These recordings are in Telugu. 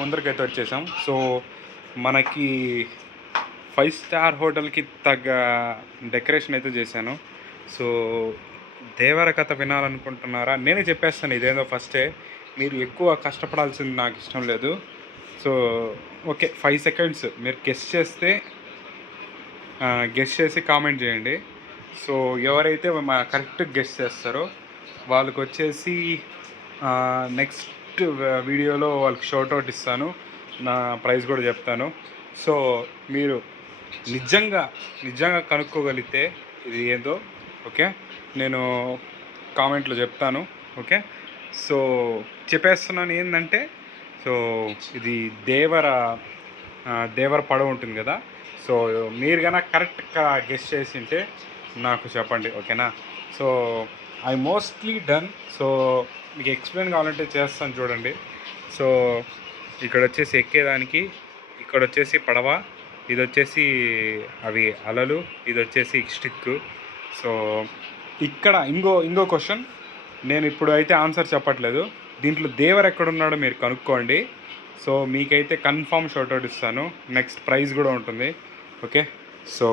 ముందరికైతే వచ్చేసాం. సో మనకి 5 స్టార్ హోటల్కి తగ్గ డెకరేషన్ అయితే చేశాను. సో దేవర కథ వినాలనుకుంటున్నారా? నేనే చెప్పేస్తాను ఇదేందో ఫస్టే. మీరు ఎక్కువ కష్టపడాల్సింది నాకు ఇష్టం లేదు. సో ఓకే, 5 సెకండ్స్ మీరు గెస్ చేసి కామెంట్ చేయండి. సో ఎవరైతే కరెక్ట్ గెస్ చేస్తారో వాళ్ళకి వచ్చేసి నెక్స్ట్ వీడియోలో వాళ్ళకి షౌట్అవుట్ ఇస్తాను, నా ప్రైస్ కూడా చెప్తాను. సో మీరు నిజంగా కనుక్కోగలిగితే ఇది ఏందో ఓకే, నేను కామెంట్లో చెప్తాను. ఓకే, సో చెప్పేస్తున్నాను ఏంటంటే, సో ఇది దేవర పడవ ఉంటుంది కదా. సో మీరు కనుక కరెక్ట్గా గెస్ చేసి ఉంటే నాకు చెప్పండి, ఓకేనా? So I mostly done. So మీకు ఎక్స్ప్లెయిన్ కావాలంటే చేస్తాను చూడండి. సో ఇక్కడ వచ్చేసి ఎక్కేదానికి, ఇక్కడ వచ్చేసి పడవ, ఇది వచ్చేసి అవి అలలు, ఇది వచ్చేసి స్టిక్. సో ఇక్కడ ఇంకో క్వశ్చన్, నేను ఇప్పుడు అయితే ఆన్సర్ చెప్పట్లేదు. దీంట్లో దేవర్ ఎక్కడున్నాడో మీరు కనుక్కోండి. సో మీకైతే కన్ఫామ్ షౌట్అవుట్ ఇస్తాను, నెక్స్ట్ ప్రైజ్ కూడా ఉంటుంది. Okay, so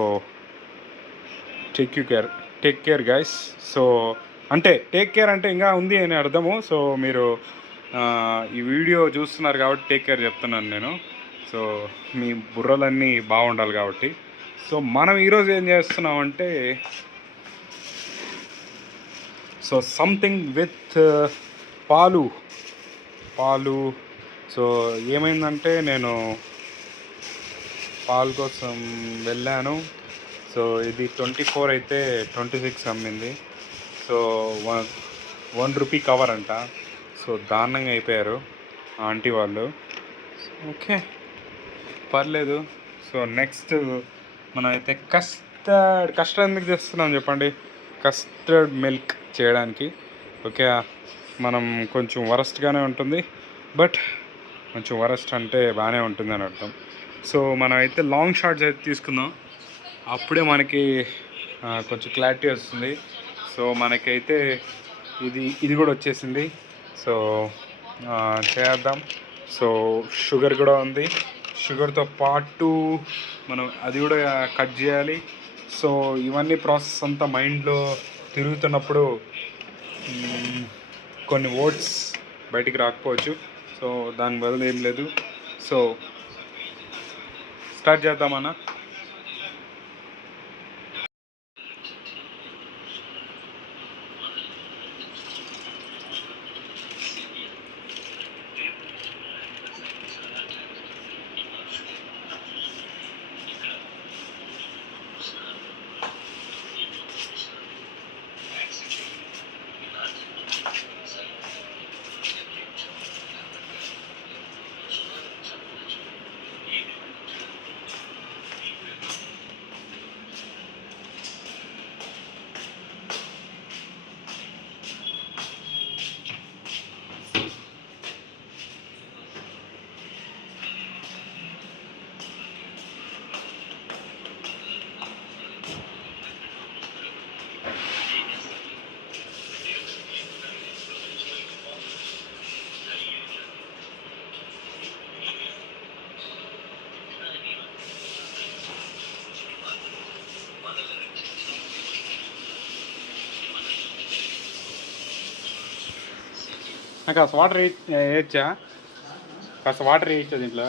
take care guys. So అంటే టేక్ కేర్ అంటే ఇంకా ఉంది అని అర్థము. సో మీరు ఈ వీడియో చూస్తున్నారు కాబట్టి టేక్ కేర్ చెప్తున్నాను నేను. సో మీ బుర్రలన్నీ బాగుండాలి కాబట్టి. సో మనం ఈరోజు ఏం చేస్తున్నామంటే, సో సంథింగ్ విత్ పాలు. సో ఏమైందంటే, నేను పాలు కోసం వెళ్ళాను. సో ఇది 24 అయితే 26 అమ్మింది. సో 1 రూపీ కవర్ అంట. సో దారుణంగా అయిపోయారు ఆంటీ వాళ్ళు. ఓకే, పర్లేదు. సో నెక్స్ట్ మనం అయితే కస్టర్డ్ ఎందుకు చేస్తున్నాం చెప్పండి? కస్టర్డ్ మిల్క్ చేయడానికి. ఓకే, మనం కొంచెం వరస్ట్గానే ఉంటుంది, బట్ కొంచెం వరస్ట్ అంటే బాగానే ఉంటుంది అని అర్థం. సో మనం అయితే లాంగ్ షార్ట్స్ అయితే తీసుకుందాం, అప్పుడే మనకి కొంచెం క్లారిటీ వస్తుంది. సో మనకైతే ఇది కూడా వచ్చేసింది. సో చేద్దాం. సో షుగర్ కూడా ఉంది, షుగర్తో పాటు మనం అది కూడా కట్ చేయాలి. సో ఇవన్నీ ప్రాసెస్ అంతా మైండ్లో తిరుగుతున్నప్పుడు కొన్ని వర్డ్స్ బయటికి రాకపోవచ్చు. సో దాని బదులు ఏం లేదు. సో స్టార్ట్ చేద్దామన్నా. నాకు కాస్త వాటర్ వేయచ్చా? కాస్త వాటర్ వేయచ్చా దీంట్లో?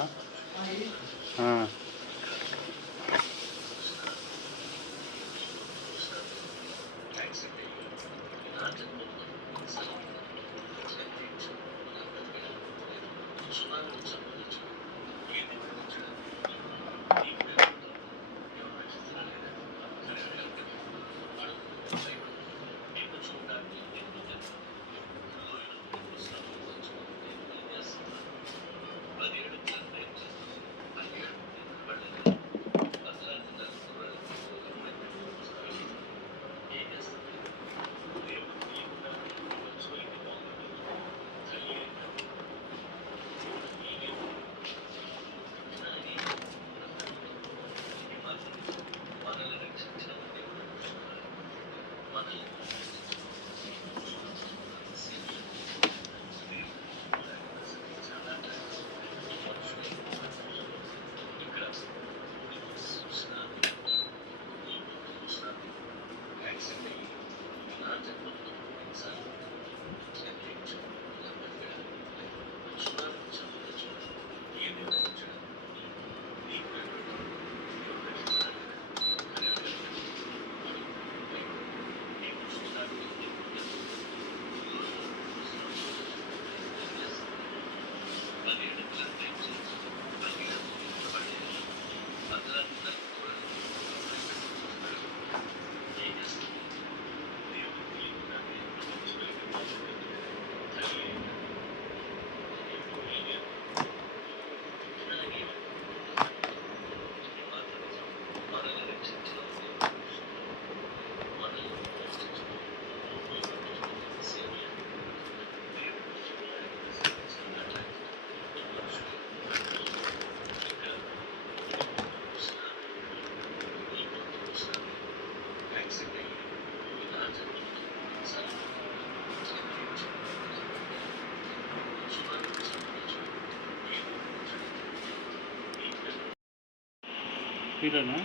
టీలోనా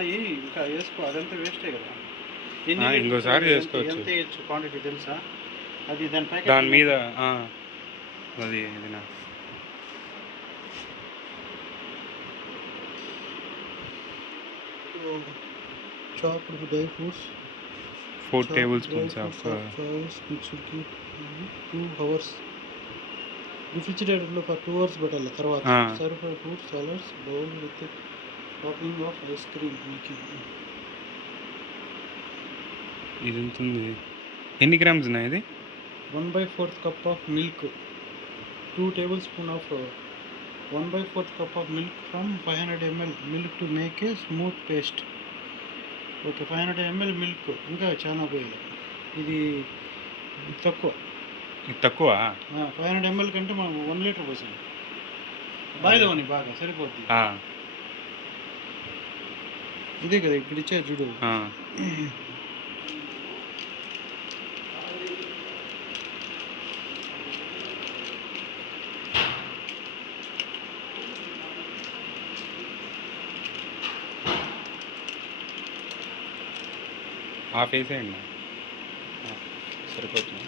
అవి ఇంకా వేసుకో, అదంతా వేస్టే కదా. ఇంకోసారి చేసుకోవచ్చు. ఎంత వేయచ్చు క్వాంటిటీ తెలుసా? అది దాని మీద అది chopped dry fruits, 4 tablespoons of choice mixed కి 2 hours రిఫ్రిజిరేటర్లో ఫర్ 2 hours పెట్టాలి. తర్వాత serve for fruit salads bowl with topping of ice cream making. ఇది ఉంటుంది. ఎన్ని గ్రామ్స్ ఉన్నాయి ఇది? 1/4 cup of milk, 2 tablespoons of 1/4 cup of milk from 500 ml milk to make a smooth paste. Okay, 500 ml milk. ఇంకా చాలా పోయాలి. ఇది తక్కువ. 500 ml కంటే మనం 1 లీటర్ పోసాం. బాయిదవని బాగా సరిపోద్ది. ఇదే కదా ఇక్కడ ఇచ్చే చూడు. హాఫ్ వేసేయండి, సరిపోతుంది.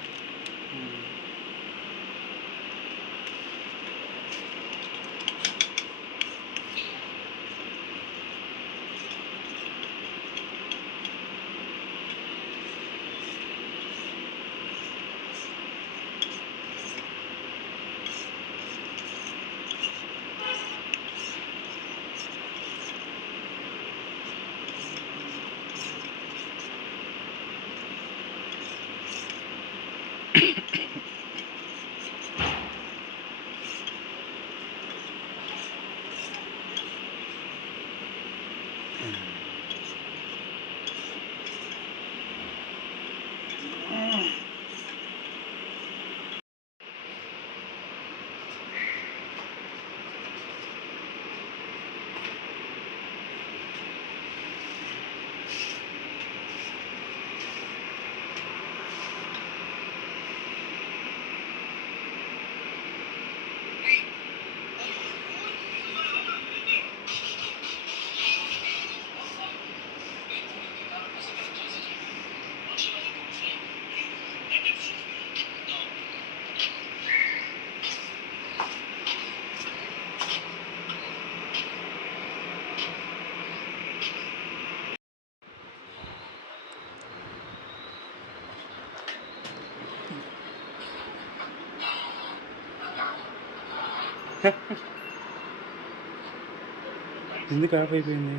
ఎందుకు ఆఫ్ అయిపోయింది?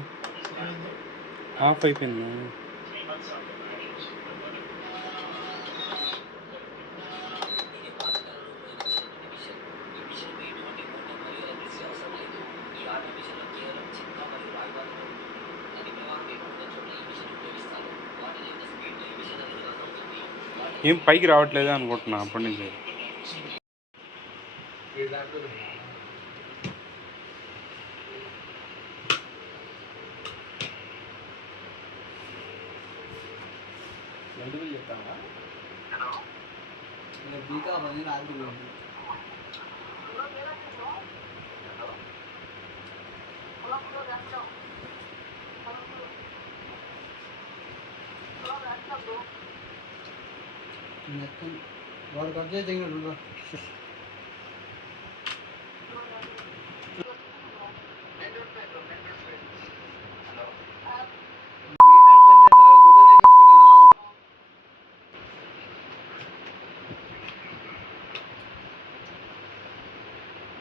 ఆఫ్ అయిపోయింది. ఏం పైకి రావట్లేదు అనుకుంటున్నా అప్పటి నుంచి. వాడు కట్ చేసి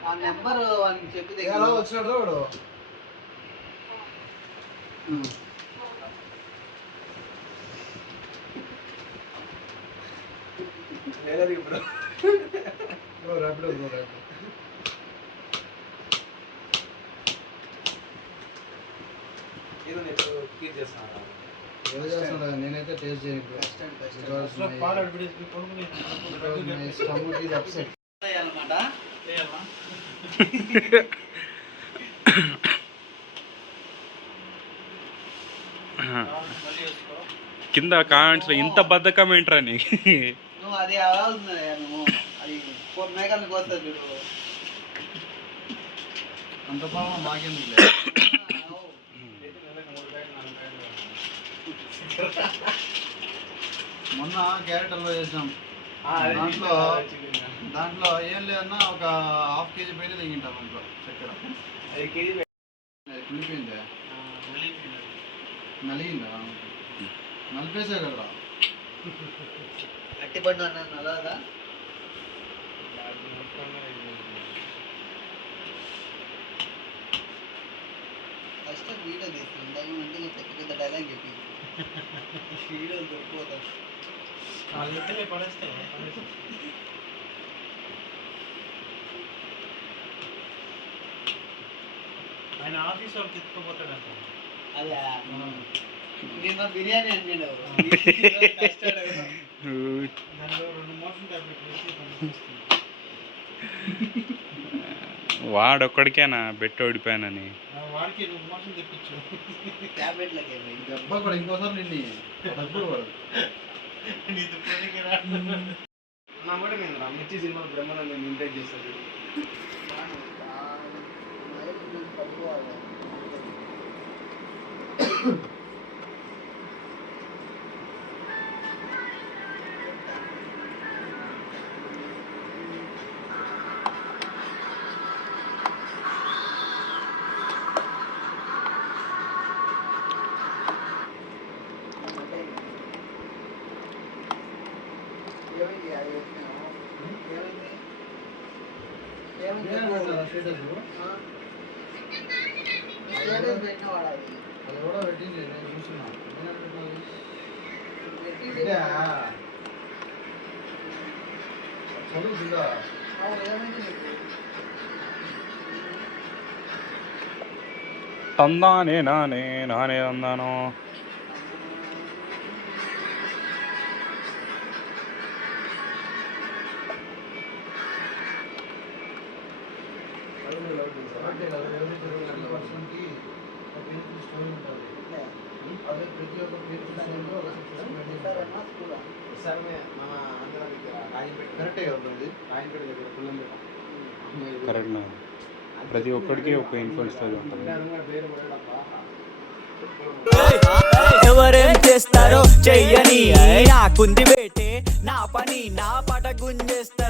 ఆ నెంబర్ వానికి చెప్పి ఎలా వచ్చినాడు వాడు. ఇప్పుడు ర్యాపిడో నేనైతే టేస్ట్ చేయను. కింద కామెంట్స్లో ఇంత బద్ధకం ఏంట్రా నీకు? నువ్వు అది అవుతుంది, నువ్వు అది మేకల్ని కోస్తా చూడు. అంత బాగా మాకేందుకు మొన్న క్యారెట్ హల్వా చేసాం. దాంట్లో ఏం లేదన్నా ఒక ½ కేజీ పైన దిగింటాం దాంట్లో చక్కెర. అది కులిపోయిందే, నలిగిందా? నలిపేసా కదా. అట్టి పండు అన్న నల్లదా? ఫస్ట్ వీడియో తీస్తాను, దాని పెద్ద పెద్ద డైలాగ్ చెప్పి వీడియో దొరికిపోతాను. ఆయన ఆఫీస్ వాళ్ళకి ఎత్తుకోపోతాడంట. అదే నిన్న బిర్యానీ అన్నాడు కష్టాడు. దానిలో 2 మోషన్ టాబ్లెట్లు వేసి వాడొక్కడికేనా బెట్ ఓడిపోయానని. వాడికి 2 మోషన్ తెప్పించు. టాబ్లెట్లకి దెబ్బ కూడా ఇంకోసారి నిన్ను డబ్బులు వాడు నా మాట మీద మిర్చి సినిమా బ్రహ్మానందం ఇంటెక్ట్ చేస్తాడు. అది కూడా పెట్టింది నేను చూస్తున్నా. చదువుతుందా? తందానే నానే నానే అందాను. అదే ప్రతి ఒక్క కరెక్టే కదా. కరెక్ట్ నా ప్రతి ఒక్కడికి ఒక ఇన్ఫ్లుయెన్స్ స్టోరీ ఉంటుంది. ఎవరేం చేస్తారో చెయ్యని నాకుంది బేటే నా పని నా పట గుంజేస్తారు.